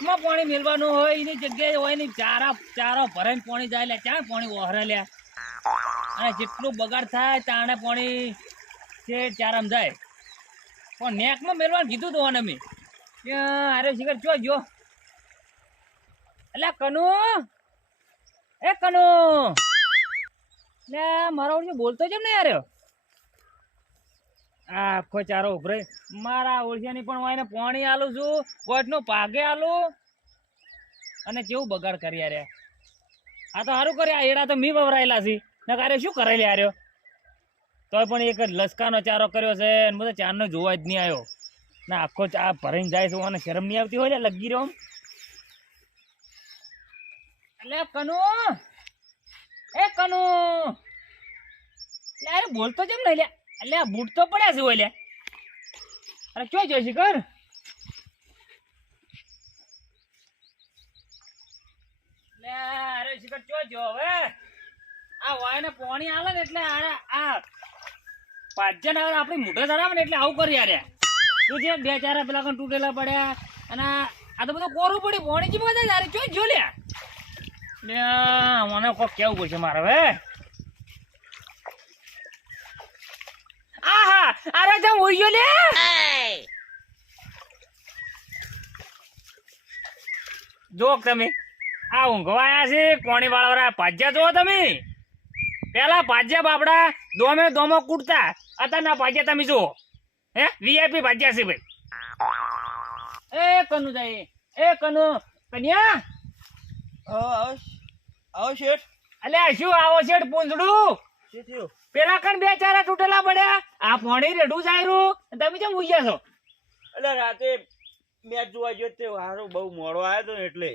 નેકમાં પાણી મેળવાનું હોય, એની જગ્યાએ હોય ને, ચારા ચારો ભરાઈને પાણી જાય લે ત્યાં પાણી ઓહરે લે. અને જેટલું બગાડ થાય તાણે પાણી છે, ચારામ જાય. પણ નેકમાં મેળવાનું કીધું તું અમે કે અરે શિખર, જો જો. એટલે કનુ. એ કનુ. લે મારો બોલતો છે ને યાર આ આખો ચારો ઉભરે. મારા ઓળખ્યાની પણ હું એને પાણી આલું છું કોટનું પાગે આલું. અને કેવું બગાડ કરી યાર આ તો સારું કર્યા એડા તો મી વવરાયેલા છે. નકારે શું કરેલી આર્યો? તોય પણ એક લસકાનો ચારો કર્યો છે અને બધો ચારનો જોવા જ નહીં આવ્યો. ના આખો ચા ભરીને જાય છે અને શરમ નહીં આવતી હોય ને લગી રહ્યો એટલે કનુ! એ કનુ! અરે બોલતો જેમ નહીં લ્યા? એટલે આ બૂટ તો પડ્યા છે ઓલે. અરે, ક્યાં જોઈ છે કર અરે, શિખર ચો જો હવે? આ વાયને પોણી આવે ને એટલે આ આ પાજન આપણી મોઢે ધરાવે ને એટલે આવું કરી યાર તું બે ચાર પેલા કણ તૂટેલા પડ્યા અને આ તો બધું કોરું પડ્યું, પોણી જી બધા યાર ચો જો લે? મને કોક કેવું પડશે મારે હવે? આહા અરે જમ ઉયો લે. જો તમે. આ ઊંઘવાયા છે કોણી વાળા પાજ્યા જો તમે. પેલા પાજ્યા બાપડા દોમે દોમો કૂટતા. અત્યારના પાજ્યા તમે જુઓ. હે વીઆઈપી પાજ્યા છે ભાઈ. એ કનુ જાય. એ કનુ. કન્યા? આવો શેઠ. અલ્યા શું આવો શેઠ પૂંછડું? શું થયું? પેલા કણ બે ચારા તૂટેલા પડ્યા. આ ફોણી રેડું જાય તમે કેમ ઉગ્યા છો? એટલે રાતે મેચ જોવા ગયો તે હારો બહુ મોડો આવ્યો તો એટલે.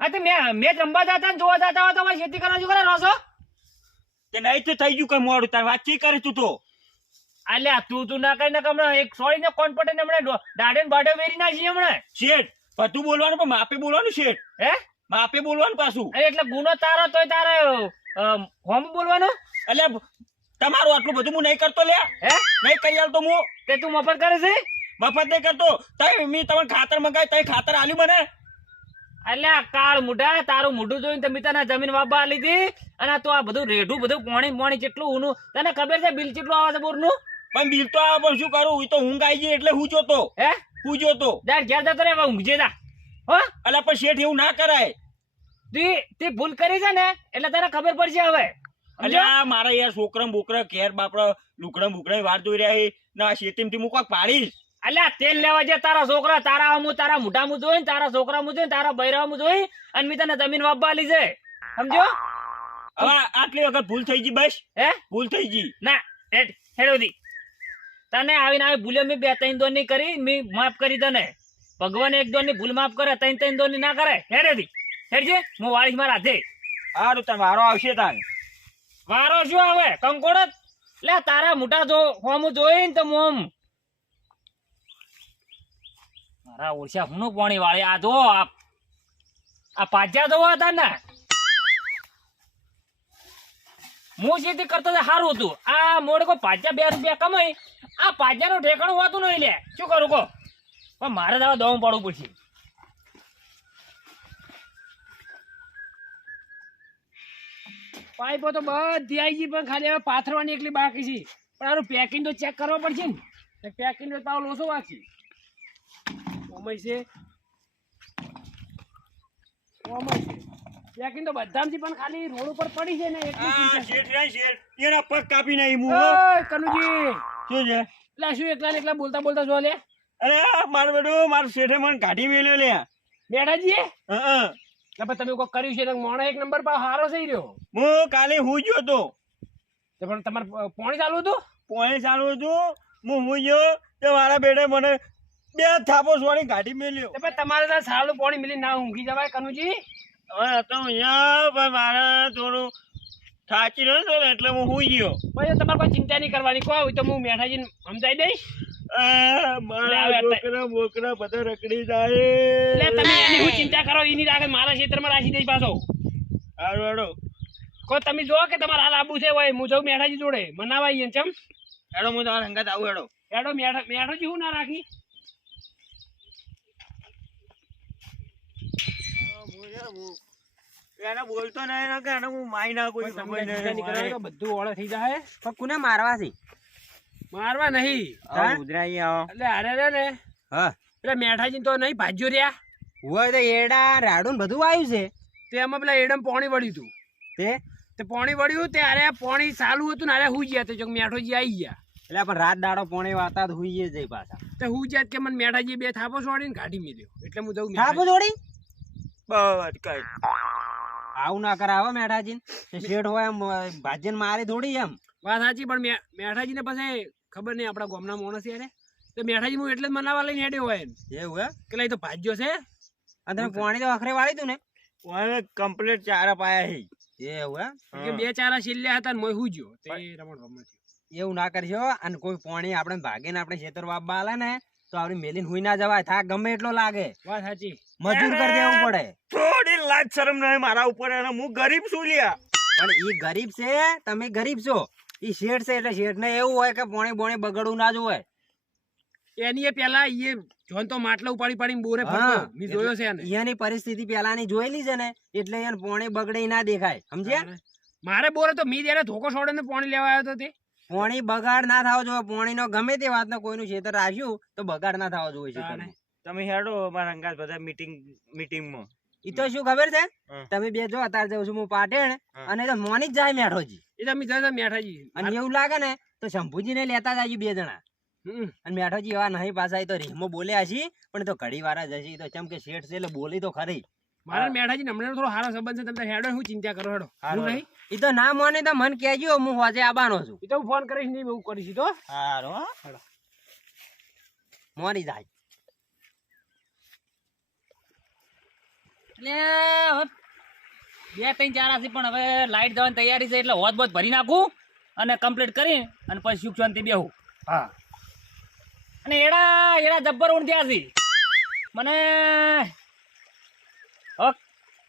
હા તો મેં મેં રમવા જતા ને જોવા જતા હોય તો ખેતી કરવા શું રહો છો કે નહીં તો થઈ ગયું કઈ મોડું. તાર વાતચીત કરી તું તો? અલ્યા તું તું ના કરીને હમણાં એક સોળી ને કોણ પટે ને હમણાં દાડે ને બાડે વેરી નાખી હમણાં. શેઠ પતું બોલવાનું પણ માપે બોલવાનું શેઠ. હે? માપે બોલવાનું પાછું. એટલે ગુનો તારો તોય તારે હોમ બોલવાનો? એટલે તમારું આટલું બધું હું નહીં કરતો લ્યા હે? નહીં કરી આલતો હું. તે તું મફત કરે છે? મફત નહીં કરતો. તઈ મી તમને ખાતર મંગાય તઈ ખાતર આલ્યું મને. એટલે કાળ મુઢા તારું મોઢું જોઈને તમે તને જમીન વાપવા લીધી અને તું તો આ બધું રેઢું બધું પોણી પોણી કેટલું ઊનું. તને ખબર છે બિલ કેટલું આવે છે બોરનું? પણ બિલ તો આવે પણ શું કરું? હું તો ઊંઘ આવી ગઈ એટલે હું જોતો. હે? હું જોતો. યાર ઘેર જતો રે ઊંઘજે જા. હો? એટલે પણ શેઠ એવું ના કરાય. તી તે ભૂલ કરી છે ને? એટલે તને ખબર પડશે હવે. આ મારા યાર છોકરા બોકરા ઘેર બાપડા લુકડા બુકડા વાર જોઈ રહ્યા છે. ના શેતીમથી મુકવા પાડીશ અલ્યા તેલ લેવા જે તારા છોકરા તારા હું તારા મોઢા મુ જોઈ તારા છોકરા મુ જોઈ તારા બૈરા મુ જોઈ અને મી તને જમીન વાપવા છે. સમજો હવે આટલી વખત ભૂલ થઈ ગઈ બસ. હે? ભૂલ થઈ ગઈ. ના હેડ હેડો દી તને આવીને આવી ભૂલે મેં બે ત્રણ દોની કરી મેં માફ કરી તને. ભગવાન એક દોની ભૂલ માફ કરે ત્રણ ત્રણ દોની ના કરે. હેડે દી હેડજે હું વાળી મારા હાથે સારું તાર વારો આવશે તાર. વારો શું આવે? કંકોડ લે, તારા મોટા જો હોમ જોઈને તો મોમ મારા ઓળશા હું પાણી વાળી? આ જો, આ પાજ્યા જોવા હતા ને. હું સીધી કરતો સારું હતું. આ મોડે કોઈ પાજ્યા બે રૂપિયા કમાઈ. આ પાજ્યાનું ઠેકાણું હોતું નહીં લે. શું કરું કહો? પણ મારે હવે દવા પાડવું પડશે. પાઇપો તો બધી આવી ગઈ પણ ખાલી હવે પાથરવાની એકલી બાકી છે. પણ આનું પેકિંગ તો ચેક કરવો પડશે ને. પેકિંગ તો પાવ લોસો વાંચી ઓમય છે. ઓમય છે. પેકિંગ તો બધામાંથી પણ ખાલી રોડ ઉપર પડી છે ને. શેઠ શેઠ એના પગ કાપી નાય મુ કનુજી. શું છે? એટલે શું એકલા ને એકલા બોલતા બોલતા જો લે? અરે મારું બેટો મારું શેઠે મને કાઢી મેલ્યો લે બેઠાજી હં. એટલે તમે કોઈ કર્યું છે મોણો એક નંબર પર હારો થઈ રહ્યો. હું કાલે હું ગયો તો. પણ તમારે પોણી ચાલુ હતું? પોણી ચાલુ હતું. હું હું ગયો તો મારા બેડે મને બે થાપો સોની ગાડી મેલ્યો. તો તમારે ત્યાં સારું પોણી મિલી ના ઊંઘી જવાય કનુજી. હવે તો અહીંયા પણ મારે થોડું થાકી રહ્યો ને એટલે હું હું ગયો. પછી તમારે કોઈ ચિંતા નહીં કરવાની. કોઈ તો હું મેઠાજીને સમજાઈ દઈશ. મારા રાખી ના રાખી? બોલતો નહીં કે હું માઈ ના કોઈ સમજ નહીં બધું ઓળખ જાય. પણ કોને મારવા નહીં? આવો એટલે અરે રે ને. હા. એટલે મેઠાજી તો નહીં ભાજ્યો રહ્યા. હોય તો એડા રાડું ને બધું આવ્યું છે. તે એમાં પેલા એડમ પોણી વળ્યું હતું. તે? તે પોણી વળ્યું તે અરે પોણી ચાલુ હતું ને અરે હું ગયા તો જો મેઠોજી આવી ગયા. એટલે પણ રાત દાડો પોણી વાતા તો હુઈએ જઈ પાછા. તે હું જ્યાં કે મને મેઠાજી બે થાપો છોડીને કાઢી મેલ્યો. એટલે હું જઉં થાપો છોડી? બસ કઈ. આવું ના કરાવો મેઠાજી શેઠ હોય એમ ભાજન મારી થોડી એમ. વાત સાચી પણ મેઠાજીને પછી ખબર નહીં આપણા ગામના માણસ યારે તો મેઠાજી હું એટલે જ મનાવા લઈને હેડ્યો હોય એવું હે કે લઈ તો ભાજ્યો છે. અને તમે પાણી તો આખરે વાળી તું ને? પાણી કમ્પ્લીટ ચાર પાયા છે એવું હે કે બે ચારા છેલ્લે હતા ને મોય હું ગયો તે રમણ રમણ એવું ના કરશો અને કોઈ પાણી આપણે ભાગે ને આપણે ખેતર વાપવા આલે ને તો આપણે મેલીન હુઈ ના જવાય. થાક ગમે એટલો લાગે. વાત સાચી. મજૂર કરી દેવું પડે. થોડી લાજ શરમ નહીં મારા ઉપર અને હું ગરીબ છું લ્યા. પણ ઈ ગરીબ છે તમે ગરીબ છો. ઈ શેઠ છે એટલે શેઠ ને એવું હોય કે પોણી બોણી બગડવું ના જોવે એની એ પેલા એ જોન તો માટલા ઉપાડી પાડીને બોરે ફરતો મેં જોયો છે એને. પરિસ્થિતિ પેલાની જોયેલી છે ને એટલે એને પોણી બગડે ના દેખાય. સમજ્યા? મારે બોરે તો મી જયારે ધોકો છોડે ને પોણી લેવા આવ્યો તો તે. પોણી બગાડ ના થવા જોઈએ. પોણી નો ગમે તે વાત કોઈનું ખેતર રાખ્યું તો બગાડ ના થવા જોઈએ છે તમે હેડો મારા અંગાજ બધા મીટિંગ મીટિંગમાં ઈ તો શું ખબર છે? તમે બે જો અત્યારે જઉં છું હું પાટણ અને તો મોની જ જાય મેઠોજી. એ તમે જાય મેઠાજી. અને એવું લાગે ને તો શંભુજી ને લેતા જાય બે જણા. અને મેઠોજી એવા નહીં પાછા તો રીમો બોલ્યા છી પણ તો ઘડી વાર જ હશે તો ચમ કે શેઠ છે એટલે બોલી તો ખરી. મારા મેઠાજી હમણાં થોડો સારો સંબંધ છે તમે હેડો હું ચિંતા કરો હેડો. હું નહીં? એ તો ના મોને તો મન કહેજો હું હોજે આબાનો છું. એ તો હું ફોન કરીશ નહીં એવું કરીશ તો. સારો મોની જાય. એટલે બે ત્રણ ચાર હશે પણ હવે લાઈટ જવાની તૈયારી છે એટલે હોત બોત ભરી નાખું અને કમ્પ્લીટ કરી અને પછી સુખ શાંતિ બેહું. હા. અને એડા એડા જબ્બર ઊંધ્યા છે. મને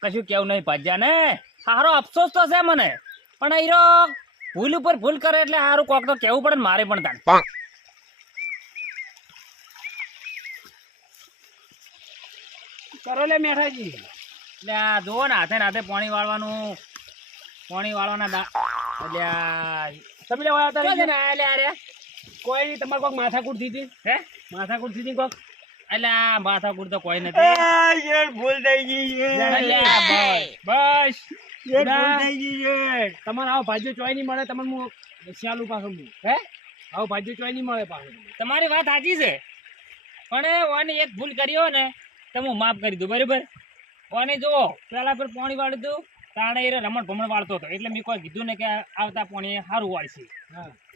કશું કેવું નહીં ભાજ્યા ને. સારો અફસોસ તો છે મને. પણ હીરો ભૂલ ઉપર ભૂલ કરે એટલે સારું કોક તો કેવું પડે ને મારે પણ તાન કરો લે મેઠાજી. એટલે આ જુઓ ને હાથે ને હાથે પાણી વાળવાનું. પાણી વાળવાના દા એટલે તમે લેવા આવતા ને એટલે અરે કોઈ તમારે કોઈક માથાકૂટ થઈ હતી? હે? માથાકૂટ થઈ હતી કોઈક એટલે માથાકૂટ તો કોઈ નથી. ભૂલ થઈ ગઈ બસ બસ. યાર, ભૂલ થઈ ગઈ છે. તમારે આવો ભાજ્યો ચોય નહીં મળે તમને હું શ્યાલું પાછું હું હે? આવો ભાજ્યો ચોય નહીં મળે પાછું. તમારી વાત સાચી છે. પણ એક ભૂલ કર્યો ને તો હું માફ કરી દઉં બરાબર? ઓને જુઓ? પેલા પર પાણી વાળ્યું હતું તાણે એ રમણ ભમણ વાળતો હતો. એટલે મેં કોઈ કીધું ને કે આવતા પાણી સારું વાળશે.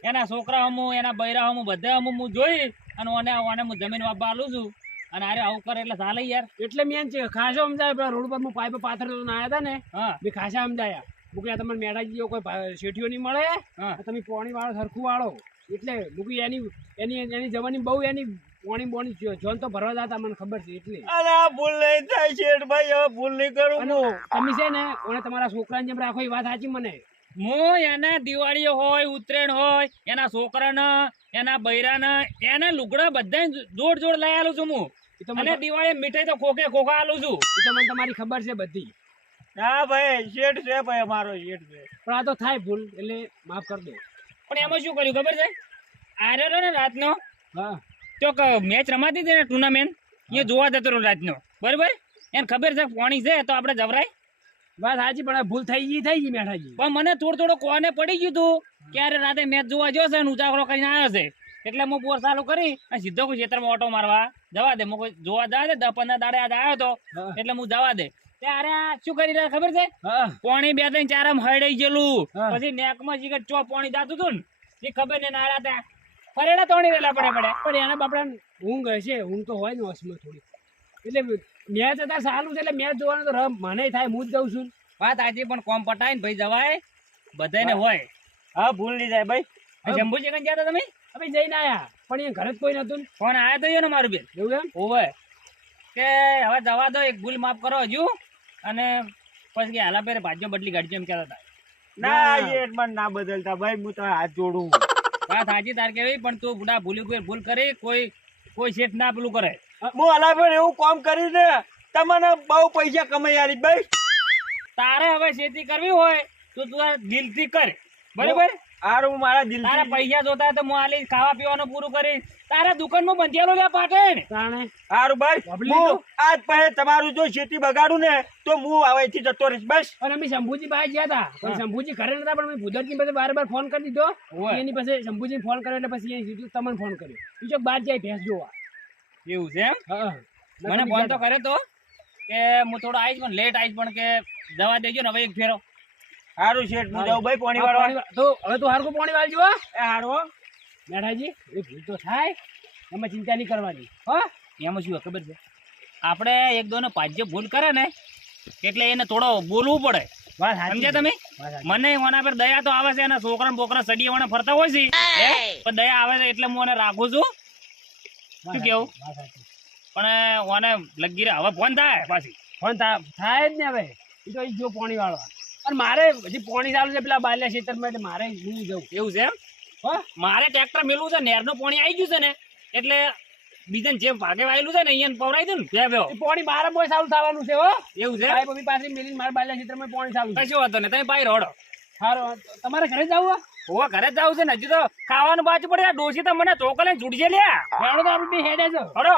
એના છોકરા હમું એના બૈરા હમું બધા હમું હું જોઈ અને ઓને ઓને હું જમીન વાપવા આલું છું. અને અરે આવું કરે એટલે ચાલે યાર. એટલે મેં છે ખાસો સમજાય. પેલા રોડ પર હું પાઇપ પાથર ના આવ્યા હતા ને હા. મેં ખાસા સમજાયા. મૂકી તમને મેળાજી જેવો કોઈ શેઠીઓ નહીં મળે. હા. તમે પાણી વાળો સરખું વાળો. એટલે મૂકી એની એની એની જવાની બહુ એની પાણી બોણી જોન તો ભરવા જતા મને ખબર છે એટલે. અરે આ ભૂલ નહીં થાય શેઠ ભાઈ હવે ભૂલ નહીં કરું હું. તમે છે ને ઓને તમારા છોકરાને જેમ રાખો એ વાત સાચી મને. હું એના દિવાળી હોય ઉત્તરાયણ હોય એના છોકરાને એના બૈરાને એને લુગડા બધા જોડ જોડ લઈ આલું છું હું. તો અને મને દિવાળી મીઠાઈ તો ખોખે ખોખા આલું છું. એ તો મને તમારી ખબર છે બધી. હા ભાઈ શેઠ છે ભાઈ અમારો શેઠ છે. પણ આ તો થાય ભૂલ એટલે માફ કરી દો. પણ એમાં શું કર્યું ખબર છે? આર્યો ને રાતનો? હા. ચોક મેચ રમાતી હતી ને ટુર્નામેન્ટ એ જોવા જતો રહ્યો રાતનો. બરાબર? એને ખબર છે પાણી છે તો આપણે જવરાય. બસ હાજી પણ ભૂલ થઈ ગઈ થઈ ગઈ મેઠાજી. પણ મને થોડું થોડું કોને પડી ગયું હતું ક્યારે રાતે મેચ જોવા ગયો છે ને ઉજાગરો કરીને આવ્યો છે? એટલે હું બોર ચાલુ કરી અને સીધો કોઈ ખેતરમાં ઓટો મારવા જવા દે. કોઈ જોવા જવા દે દસ પંદર દાડે આજે આવ્યો હતો એટલે હું જવા દે. ત્યારે આ શું કરી રહ્યા ખબર છે? પોણી બે ત્રણ ચાર હરડાઈ ગયેલું. પછી નેકમાં જીગર ચો પાણી જાતું હતું ને એ ખબર ને નાળા ત્યાં ફરેડા તોડી રહેલા પડે પડે. પણ એના બાપડા ઊંઘ હશે ઊંઘ તો હોય ને વસમાં થોડી એટલે મેચ હતા સારું છે એટલે મેચ જોવાનું તો રમ મને થાય હું જ જઉં છું. વાત આજે પણ કોમ પટાય ને ભાઈ જવાય. બધાને હોય. હા ભૂલ નહીં જાય ભાઈ. આ જંબુજી કઈ ગયા હતા તમે? અમે જઈને આયા પણ એ ઘરે જ કોઈ નતું ને. ફોન આવ્યો તો ને મારું બેન. એવું એમ? ઓવે. કે હવે જવા દો એક ભૂલ માફ કરો હજુ. અને પછી હાલા પેરે ભાજ્યો બદલી કાઢજો એમ કહેતા હતા. ના શેઠ પણ ના બદલતા. ભાઈ હું તો હાથ જોડું વાત સાચી તાર કેવી પણ તું બુડા ભૂલી કોઈ ભૂલ કરી કોઈ કોઈ શેઠ ના પેલું કરે. હું પર એવું કામ કર્યું ને તમને બહુ પૈસા કમાઈ આલી ભાઈ તારે હવે ખેતી કરવી હોય તો તું દિલ દિલથી કર. બરોબર? હારું હું મારા તારા પૈસા જોતા તો હું આલી ખાવા પીવાનું પૂરું કરી તારા દુકાનમાં બંધિયાલો લે ભાઈ હું આજ પછી તમારું જો ખેતી બગાડું ને તો હું હવેથી જતો રહીશ બસ. અને અમે શંભુજી ભાઈ ગયા હતા. પણ શંભુજી ઘરે નતા પણ મેં ભૂદરજી પાસે બાર બાર ફોન કરી દીધો. એની પાસે શંભુજી ફોન કર્યો એટલે પછી એ સીધું તમને ફોન કર્યો. બીજો બાર જાય ભેંસ જોવા. એવું છે એમ? મને ફોન તો કરે તો કે હું થોડો આવીશ પણ લેટ આવીશ પણ કે જવા દેજો ને હવે એક ફેરો. હારું શેઠ હું જાઉં ભાઈ પાણી વાળવા. તો હવે તું હારકું પાણી વાળજો હો. એ હારું મેઢાજી એ ભૂલ તો થાય. એમાં ચિંતા નહીં કરવાની હા. એમાં શું ખબર છે? આપણે એક દોને પાજ્ય ભૂલ કરે ને એટલે એને થોડો બોલવું પડે. વાત સમજ્યા તમે? મને ઓના પર દયા તો આવે છે એના છોકરા ને બોકરા સડીએ ફરતા હોય છે. હે? પણ દયા આવે છે એટલે હું એને રાખું છું. શું કેવું? પણ ઓને લગી હવે ફોન થાય પાછી. ફોન થાય જ ને હવે. એ તો ઈ જો પાણી વાળવા. અને મારે હજી પોણી ચાલુ છે પેલા બાલ્યા ખેતરમાં એટલે મારે હું જવું એવું છે હા? મારે ટ્રેક્ટર મેલું છે નેરનું પોણી આવી ગયું છે ને એટલે બીજાને જે ભાગે વાયેલું છે ને અહીંયા પવરાઈ દઉં ને બે પોણી મારે બોય ચાલુ થવાનું છે હો? એવું છે? ભાઈ બબી પાસે મેલીને મારા બાલ્યા ખેતરમાં પોણી ચાલુ છે. કશું વાંધો ને તમે ભાઈ રોડો સારો તમારે ઘરે જવું હોવા ઘરે જ જવું છે ને હજી તો ખાવાનું બાજુ પડે ડોસી ડોશી તો મને ચોકલે છૂટશે લ્યા. હેડો તો આપણે બે હેડે છો હડો